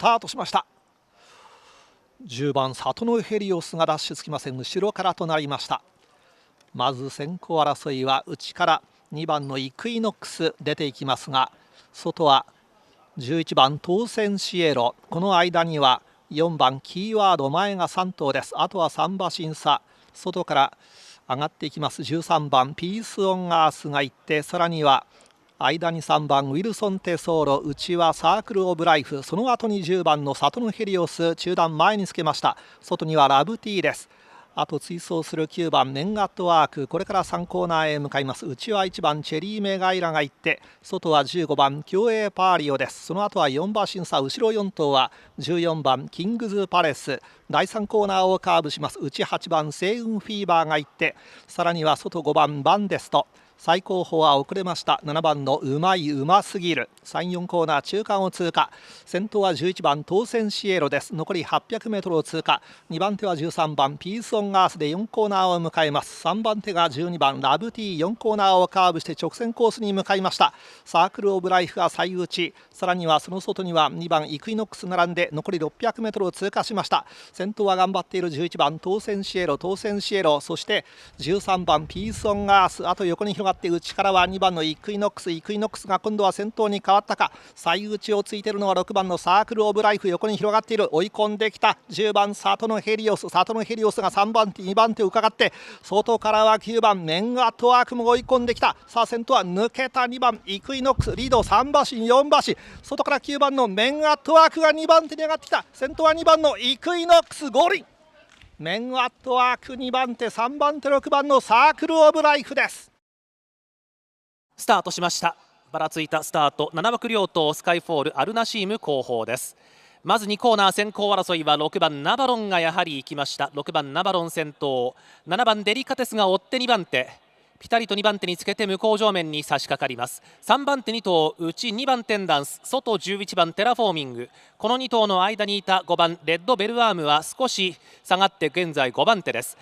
タートしました。10番サトノヘリオスがダッシュつきません。後ろからとなりました。まず先行争いは内から2番のイクイノックス出ていきますが、外は11番当選シエロ、この間には4番キーワード、前が3頭です。あとは3馬身差、外から上がっていきます13番ピースオンアースがいって、さらには間に3番ウィルソンテソーロ、内はサークルオブライフ、その後に10番のサトノヘリオス、中段前につけました。外にはラブティーです。あと追走する9番メンガットワーク、これから3コーナーへ向かいます。内は1番チェリーメガイラがいって、外は15番競泳パーリオです。その後は4馬審査、後ろ4頭は14番キングズパレス、第3コーナーをカーブします。内8番星雲フィーバーがいって、さらには外5番バンデスト、最後方は遅れました7番のうまいうますぎる、3、4コーナー中間を通過。先頭は11番当選シエロです。残り 800m を通過。2番手は13番ピースオンアースで4コーナーを迎えます。3番手が12番ラブティー、4コーナーをカーブして直線コースに向かいました。サークルオブライフが最内、さらにはその外には2番イクイノックス並んで残り 600m を通過しました。先頭は頑張っている11番当選シエロ、そして13番ピースオンアース、あと横に広がって内からは2番のイクイノックスが今度は先頭に変わったか。最内をついているのは6番のサークルオブライフ、横に広がっている、追い込んできた10番サトノヘリオスが3番手2番手を伺って、外からは9番メンガットワークも追い込んできた。さあ先頭は抜けた2番イクイノックス、リード3馬身4馬身、外から9番のメンガットワークが2番手に上がってきた。先頭は2番のイクイノックス、ゴールイン。メンガットワーク2番手、3番手6番のサークルオブライフです。スタートしました。ばらついたスタート、7枠両党スカイフォールアルナシーム後方です。まず2コーナー先行争いは6番ナバロンがやはり行きました。6番ナバロン先頭、7番デリカテスが追って2番手、ピタリと2番手につけて向こう正面に差し掛かります。3番手2頭、内2番テンダンス、外11番テラフォーミング、この2頭の間にいた5番レッドベルアームは少し下がって現在5番手です。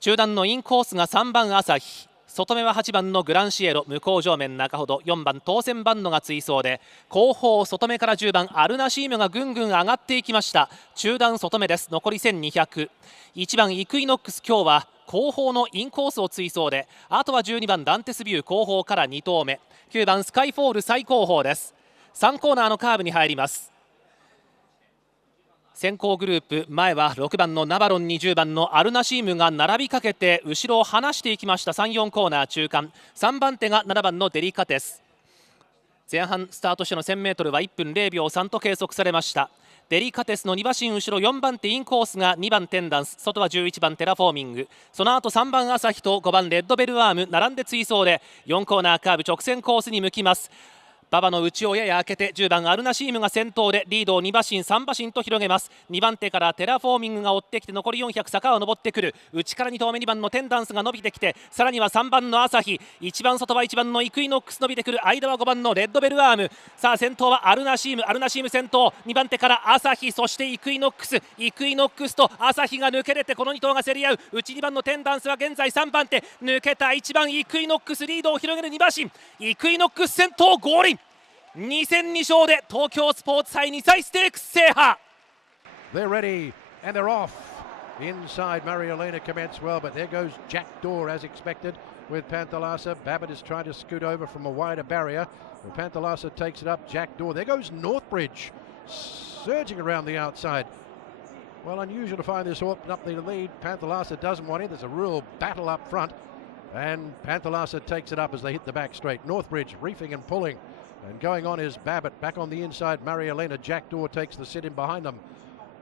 中段のインコースが3番朝日、外目は8番のグランシエロ、向こう正面中ほど4番当選バンドが追走で、後方外目から10番アルナシームがぐんぐん上がっていきました。中段外目です。残り1200、1番イクイノックス、今日は後方のインコースを追走で、あとは12番ダンテスビュー後方から2頭目、9番スカイフォール最後方です。3コーナーのカーブに入ります。先行グループ、前は6番のナバロン、20番のアルナシームが並びかけて後ろを離していきました。3、4コーナー中間、3番手が7番のデリカテス。前半スタートしての 1000m は1分0秒3と計測されました。デリカテスの2馬身後ろ、4番手インコースが2番テンダンス、外は11番テラフォーミング、その後3番朝日と5番レッドベルアーム並んで追走で、4コーナーカーブ直線コースに向きます。馬場の内をやや開けて10番アルナシームが先頭でリードを2馬身3馬身と広げます。2番手からテラフォーミングが追ってきて、残り400坂を上ってくる。内から2頭目2番のテンダンスが伸びてきて、さらには3番の朝日、一番外は1番のイクイノックス伸びてくる。間は5番のレッドベルアーム。さあ先頭はアルナシーム先頭、2番手から朝日、そしてイクイノックスと朝日が抜け出て、この2頭が競り合う。内2番のテンダンスは現在3番手、抜けた1番イクイノックス、リードを広げる2馬身、イクイノックス先頭ゴールイン。2戦2勝で東京スポーツ杯2歳ステークス制覇。 They're ready and they're off. Inside Mariolina commenced well, but there goes Jackdaw as expected with Panthalassa. Babbitt is trying to scoot over from a wider barrier. Panthalassa takes it up. Jackdaw. There goes Northbridge surging around the outside. Well, unusual to find this horse up the lead. Panthalassa doesn't want it. There's a real battle up front, and Panthalassa takes it up as they hit the back straight. Northbridge reefing and pulling. And going on is Babbitt. Back on the inside, Mariolina. Jackdaw takes the sit in behind them.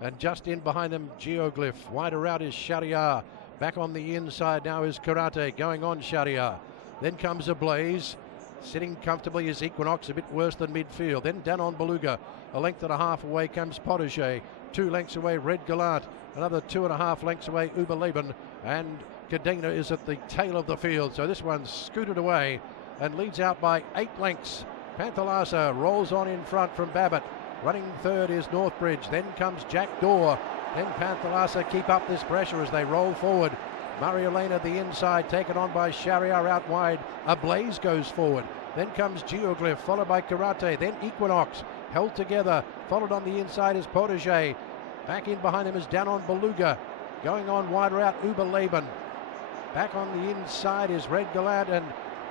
And just in behind them, Geoglyph. Wider out is Shariar. Back on the inside now is Karate. Going on Shariar. Then comes Ablaze. Sitting comfortably is Equinox, a bit worse than midfield. Then down on Beluga. A length and a half away comes Potager. 2 lengths away, Red Gallant. Another 2.5 lengths away, Uberleben. And Cadena is at the tail of the field. So this one's scooted away and leads out by 8 lengths. Panthalassa rolls on in front from Babbitt. Running third is Northbridge. Then comes Jackdaw. Then Panthalassa keep up this pressure as they roll forward. Marielena the inside, taken on by Shariar out wide. Ablaze goes forward. Then comes Geoglyph, followed by Karate. Then Equinox, held together. Followed on the inside is Protege. Back in behind him is Danon Beluga. Going on wider out, Uber Laban. Back on the inside is Red Galad, and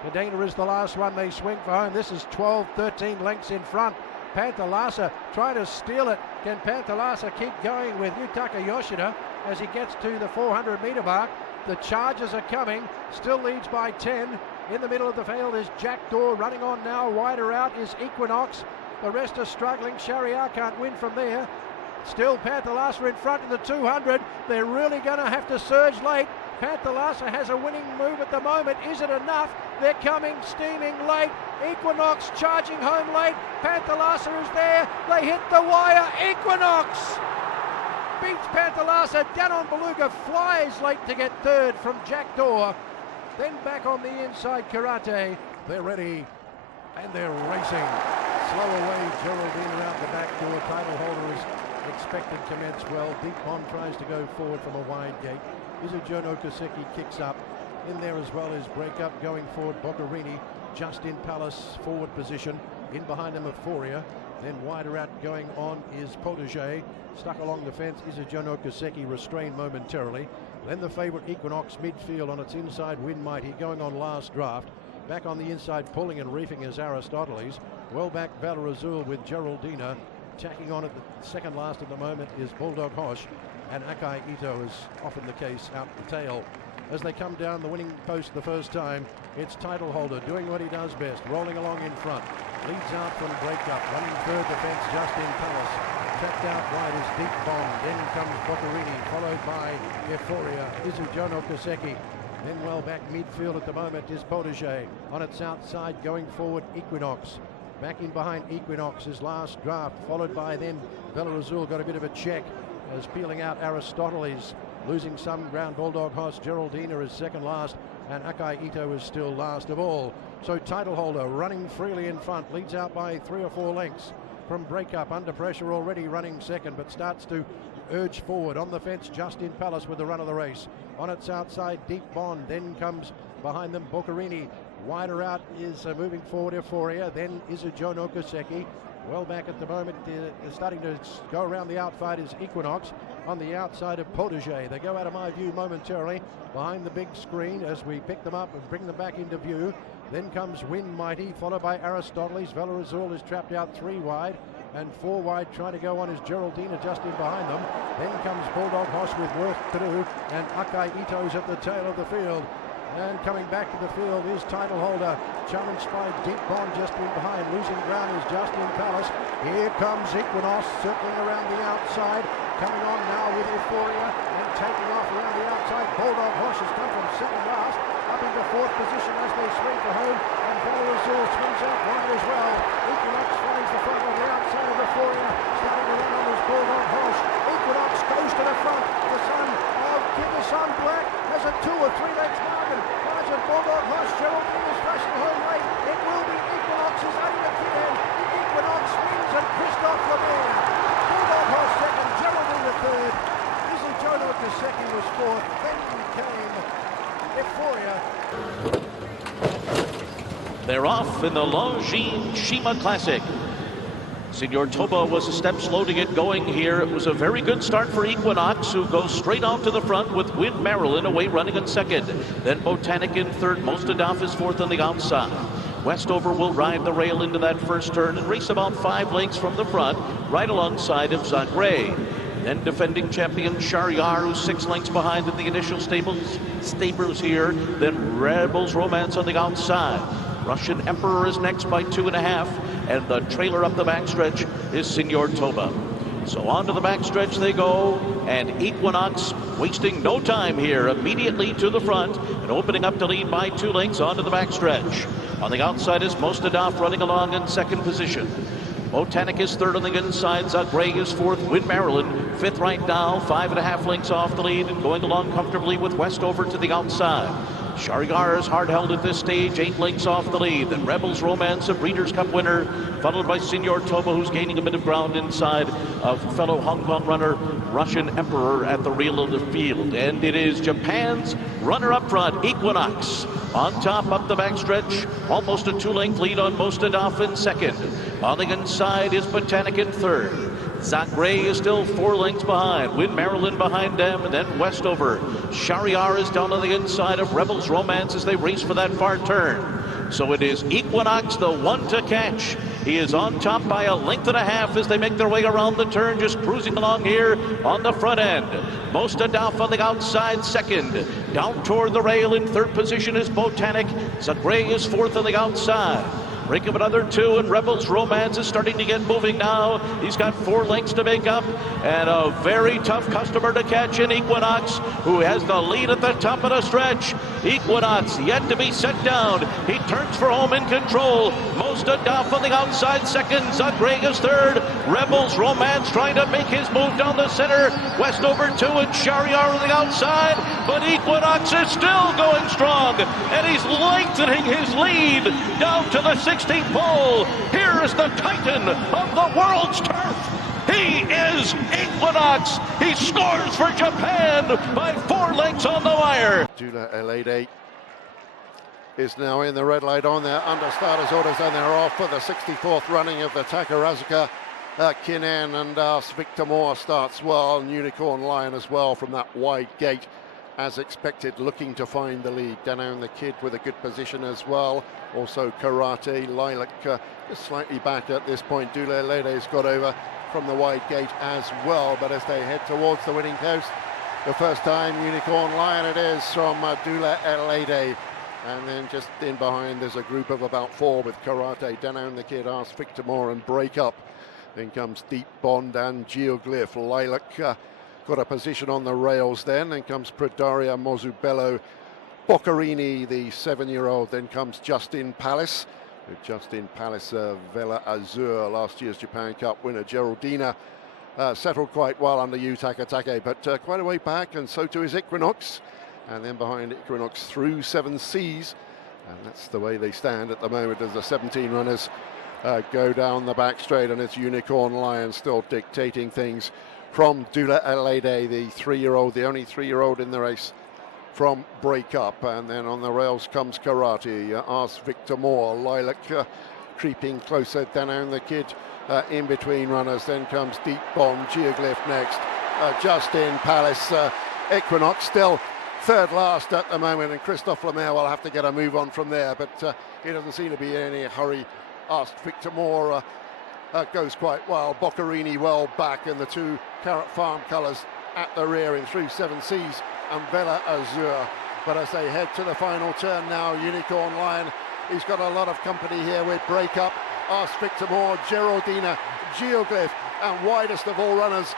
Cadena is the last one. They swing for home. This is 12, 13 lengths in front. Panthalassa trying to steal it. Can Panthalassa keep going with Yutaka Yoshida as he gets to the 400-meter mark? The charges are coming. Still leads by 10. In the middle of the field is Jackdaw. Running on now. Wider out is Equinox. The rest are struggling. Shariar can't win from there. Still Panthalassa in front in the 200. They're really going to have to surge late. Panthalassa has a winning move at the moment. Is it enough? They're coming, steaming late. Equinox charging home late. Panthalassa is there. They hit the wire. Equinox beats Panthalassa. Danon Beluga flies late to get third from Jackdaw. Then back on the inside, Karate. They're ready and they're racing. Slow away, Geraldine around the back door. Title holder is expected to commence well. Deep Bomb tries to go forward from a wide gate. Izujono Koseki kicks up. In there as well as break up going forward. Boccherini just in Palace forward position. In behind him Euphoria. Then wider out going on is Protege. Stuck along the fence. Izujono Koseki restrained momentarily. Then the favourite Equinox midfield on its inside. Win Mighty going on last draft. Back on the inside pulling and reefing is Aristoteles. Well back Valor Azul with Geraldina. Tacking on at the second last at the moment is Bulldog Hosh, and Akai Ito is often the case out the tail. As they come down the winning post the first time, it's Title Holder doing what he does best, rolling along in front. Leads out from breakup, running third defence just in Palace. Tracked out wide is Deep Bomb, then comes Boccherini, followed by Euphoria, Izujono Koseki. Then well back midfield at the moment is Protege. On its outside going forward Equinox. Back in behind Equinox is last draft, followed by then Valor Azul got a bit of a check as peeling out Aristoteles, losing some ground. Bulldog Hoss, Geraldina is second last, and Akai Ito is still last of all. So Title Holder running freely in front, leads out by 3 or 4 lengths from breakup, under pressure already running second, but starts to urge forward on the fence just in Palace with the run of the race. On its outside Deep Bond, then comes behind them Boccherini. Wider out is moving forward Euphoria, then Izujono Koseki. Well back at the moment, starting to go around the outside is Equinox. On the outside of Protege. They go out of my view momentarily behind the big screen as we pick them up and bring them back into view. Then comes Win Mighty, followed by Aristoteles. Valor Azul is trapped out 3 wide, and 4 wide trying to go on is Geraldina just in behind them. Then comes Bulldog Hoss with work to do, and Akai Ito's at the tail of the field. And coming back to the field is Title Holder, challenged by Deep Bond just in behind. Losing ground is Justin Palace. Here comes Equinox circling around the outside. Coming on now with Euphoria and taking off around the outside. Bulldog Hoss has come from second last up into 4th position as they swing for home. And Valor Azul swings out wide as well. Equinox finds the front on the outside of Euphoria. Starting to run on is Bulldog Hoss. Equinox goes to the front. The son of Kipper Sun Black has a 2 or 3 lengths margin. Margin Bulldog Hoss. Geraldine is flashing home late. It will be Equinox's under Kinen. Equinox wins and Christophe Lemaire. Bulldog Hoss second. Geraldine third. Izujono Koseki was 4th. Then came Euphoria. They're off in the Longines Sheema Classic. Senor Toba was a step slow to get going here. It was a very good start for Equinox, who goes straight off to the front with Win Marilyn away running in second. Then Botanic in third. Mostadaf is 4th on the outside. Westover will ride the rail into that first turn and race about 5 lengths from the front, right alongside of Zagre. Then defending champion Shariar, who's 6 lengths behind in the initial stables here. Then Rebels Romance on the outside. Russian Emperor is next by 2.5, and the trailer up the backstretch is Senor Toba. So on to the backstretch they go, and Equinox wasting no time here, immediately to the front and opening up to lead by 2 lengths onto the backstretch. On the outside is Mostadaf running along in second position. Botanic is third on the inside. Zagre is 4th. Win Marilyn 5th right now, 5.5 lengths off the lead and going along comfortably with Westover to the outside. Sharigar is hard held at this stage, 8 lengths off the lead. Then Rebels Romance, a Breeders' Cup winner, followed by Senor Toba, who's gaining a bit of ground inside of fellow Hong Kong runner Russian Emperor at the rear of the field. And it is Japan's runner up front, Equinox, on top up the backstretch, almost a 2-length lead on Mostadaf in second. On the inside is Botanic in third. Zagre is still 4 lengths behind, with Maryland behind them, and then Westover. Shariar is down on the inside of Rebels Romance as they race for that far turn. So it is Equinox, the one to catch. He is on top by 1.5 lengths as they make their way around the turn, just cruising along here on the front end. Mostadaf on the outside second. Down toward the rail in third position is Botanic. Zagre is fourth on the outside. Break of another 2, and Rebels Romance is starting to get moving now. He's got 4 lengths to make up, and a very tough customer to catch in Equinox, who has the lead at the top of the stretch. Equinox yet to be set down. He turns for home in control. Mostadaf on the outside second. Zagre is third. Rebels Romance trying to make his move down the center. Westover 2 and Shariar on the outside, but Equinox is still going strong, and he's lengthening his lead down to the 16th pole. Here is the titan of the world's turf. He is Equinox. He scores for Japan by 4 lengths on the wire. Dula Elede is now in the red light on there under starters orders, and they're off for the 64th running of the Takarazuka. Kinen and Victor Moore starts well, and Unicorn Lion as well from that wide gate as expected, looking to find the lead. Tenno the Kid with a good position as well. Also Karate, Lilac is slightly back at this point. Dula Elede's got over from the wide gate as well, but as they head towards the winning coast, the first time Unicorn Lion it is from Dula Elede. And then just in behind there's a group of about 4 with Karate, Tenno the Kid, Ask Victor Moore and Break Up. Then comes Deep Bond and Geoglyph. Lilac got a position on the rails then. Then comes Predaria, Mozubello, Boccarini, the 7-year-old. Then comes Justin Palace. With Justin Palace, Vela Azur, last year's Japan Cup winner. Geraldina settled quite well under Yu Takatake, but quite a way back, and so too is Equinox. And then behind Equinox through 7 Seas. And that's the way they stand at the moment as the 17 runners go down the back straight, and it's Unicorn Lion still dictating things from Dula Elede, the 3-year-old, the only 3-year-old in the race from Break Up. And then on the rails comes Karate, Ask Victor Moore, Lilac creeping closer, Tenno the Kid in between runners. Then comes Deep Bond, Geoglyph next, Justin Palace, Equinox still third last at the moment, and Christophe Lemaire will have to get a move on from there, but he doesn't seem to be in any hurry. Ask Victor Moore goes quite well. Boccarini well back, and the 2 Carrot Farm colours at the rear in through 7 Seas and Vela Azur. But as they head to the final turn now, Unicorn Lion, he's got a lot of company here with Break Up, Ask Victor Moore, Geraldina, Geoglyph, and widest of all runners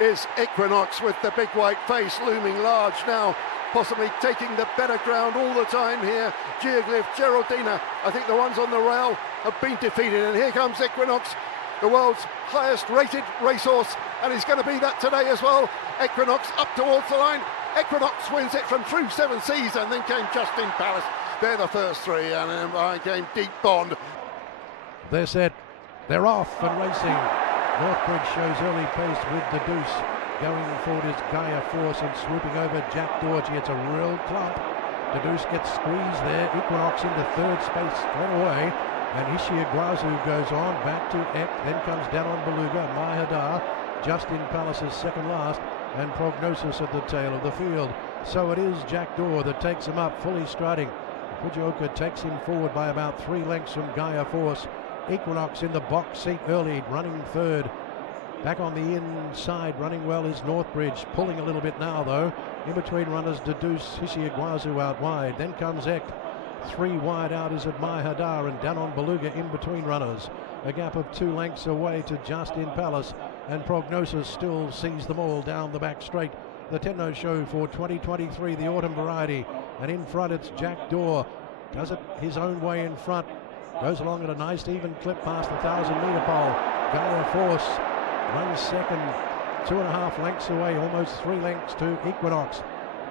is Equinox with the big white face looming large now, possibly taking the better ground all the time here. Geoglyph, Geraldina, I think the ones on the rail have been defeated, and here comes Equinox, the world's highest rated racehorse, and he's going to be that today as well. Equinox up towards the line. Equinox wins it from through 7 Seas, and then came Justin Palace. They're the first 3, and then behind came Deep Bond. They're set, they're off and racing. Northbridge shows early pace with the Deuce. Going forward is Gaia Force, and swooping over Jack Dorji. It's a real clump. The Deuce gets squeezed there. Equinox into third space straight away. And Ishii-Iguazu goes on back to Eck. Then comes Danon Beluga, Mahadar, Justin Palace is second last, and Prognosis at the tail of the field. So it is Jack Dorr that takes him up, fully striding. Fujioka takes him forward by about 3 lengths from Gaia Force. Equinox in the box seat early, running third. Back on the inside, running well is Northbridge, pulling a little bit now though. In between runners, Deduce, Ishii-Iguazu out wide. Then comes Eck. 3 wide out is Admire Hadar, and Danon Beluga in between runners. A gap of 2 lengths away to Justin Palace, and Prognosis still sees them all down the back straight. The Tenno show for 2023, the autumn variety. And in front it's Jack Dorr. Does it his own way in front. Goes along at a nice even clip past the 1,000-metre pole. Gaia Force runs second, 2.5 lengths away, almost 3 lengths to Equinox.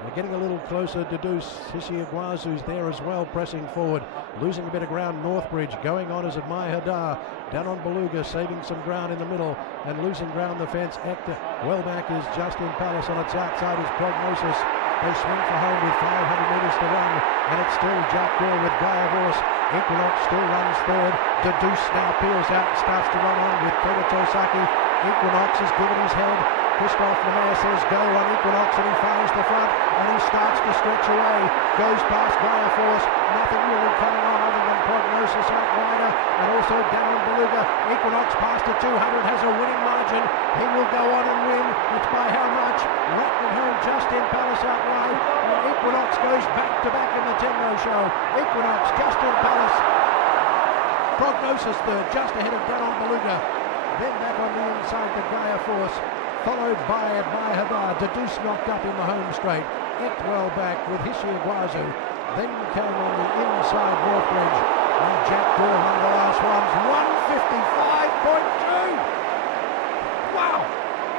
They're getting a little closer to Deuce. Hishiiguazu's there as well, pressing forward. Losing a bit of ground, Northbridge. Going on is Admire Hadar. Down on Beluga, saving some ground in the middle and losing ground the fence. Actor. Well back is Justin Palace. On its outside is Prognosis. They swing for home with 500 metres to run, and it's still Jack Gore with Gaia Horse. Equinox still runs third. The Deuce now peels out and starts to run on with Tega Tosaki. Equinox has given his head. Christophe Lemaire says go on Equinox, and he finds the front and he starts to stretch away. Goes past Gaia Force. Nothing really coming on other than Prognosis out wider, and also Darren Beluga. Equinox past the 200 has a winning margin. He will go on and win. It's by how much? Rattling home Justin Palace out wide, and Equinox goes back to back in the Tenno show. Equinox, Justin Palace, Prognosis third, just ahead of Darren Beluga. Then back on the inside the Gaia Force, followed by Admire Hadar. The Deuce knocked up in the home straight. Eked well back with Hishiiguazu. Then came on the inside Northbridge. And Jack Gore, one of the last ones. 155.2.